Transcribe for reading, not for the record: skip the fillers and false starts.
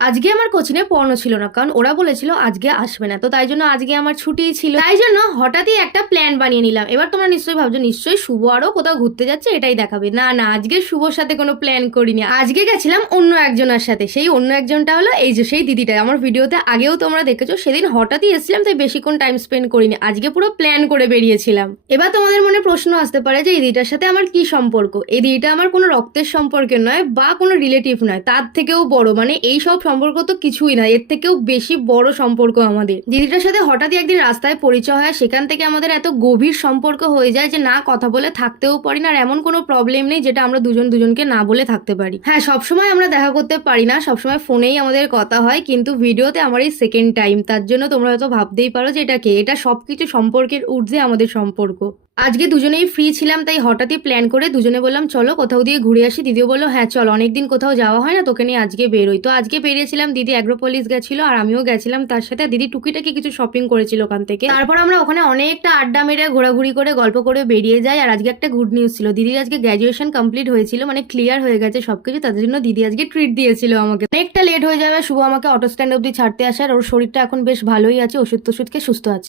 আজকে আমার কোচিনে পড়ানো ছিল না, কারণ ওরা বলেছিল আজকে আসবে না, তো তাই জন্য আজকে আমার ছুটি ছিল। তাই জন্য হঠাৎই একটা প্ল্যান বানিয়ে নিলাম। এবার তোমরা নিশ্চয়ই ভাবছো নিশ্চয়ই শুভ আরো কোথাও ঘুরতে যাচ্ছে, এটাই দেখাবে। না না, আজকে শুভর সাথে কোনো প্ল্যান করিনি। আজকে গেছিলাম অন্য একজনের সাথে। সেই অন্য একজনটা হলো এই যে সেই দিদিটা, আমার ভিডিওতে আগেও তোমরা দেখেছো। সেদিন হঠাৎই এসেছিলাম, তাই বেশিক্ষণ টাইম স্পেন্ড করিনি। আজকে পুরো প্ল্যান করে বেরিয়েছিলাম। এবার তোমাদের মনে প্রশ্ন আসতে পারে যে এই দিদিটার সাথে আমার কি সম্পর্ক। এই দিদিটা আমার কোনো রক্তের সম্পর্কের নয় বা কোনো রিলেটিভ নয়, তার থেকেও বড়, মানে এই সব সম্পর্ক তো কিছুই না, এর থেকেও বেশি বড় সম্পর্ক আমাদের। দিদিটার সাথে হঠাৎই একদিন রাস্তায় পরিচয় হয়, সেখান থেকে আমাদের এত গভীর সম্পর্ক হয়ে যায় যে না কথা বলে থাকতেও পারি না। আর এমন কোনো প্রবলেম নেই যেটা আমরা দুজন দুজনকে না বলে থাকতে পারি। হ্যাঁ, সবসময় আমরা দেখা করতে পারি না, সবসময় ফোনেই আমাদের কথা হয়, কিন্তু ভিডিওতে আমার এই সেকেন্ড টাইম। তার জন্য তোমরা হয়তো ভাবতেই পারো যে এটা কে। এটা সবকিছু সম্পর্কের ঊর্ধ্বে আমাদের সম্পর্ক। আজকে দুজনেই ফ্রি ছিলাম, তাই হঠাৎই প্ল্যান করে দুজনে বললাম চলো কোথাও দিয়ে ঘুরে আসি। দিদিও বললো হ্যাঁ চল, অনেকদিন কোথাও যাওয়া হয় না, তোকে নিয়ে আজকে বেরোই। তো আজকে বেরিয়েছিলাম, দিদি অ্যাগ্রোপলিস গেছিল আর আমিও গেছিলাম তার সাথে। দিদি টুকিটাকি কিছু শপিং করেছিল ওখান থেকে। তারপর আমরা ওখানে অনেকটা আড্ডা মেরে ঘোরাঘুরি করে গল্প করে বেরিয়ে যাই। আর আজকে একটা গুড নিউজ ছিল, দিদির আজকে গ্র্যাজুয়েশন কমপ্লিট হয়েছিল, মানে ক্লিয়ার হয়ে গেছে সবকিছু। তাদের জন্য দিদি আজকে ট্রিট দিয়েছিল আমাকে। অনেকটা লেট হয়ে যাবে, শুভ আমাকে অটো স্ট্যান্ড অব্দি ছাড়তে আসে। আর ওর শরীরটা এখন বেশ ভালোই আছে, ওষুধ টষুধ খেয়ে সুস্থ আছে।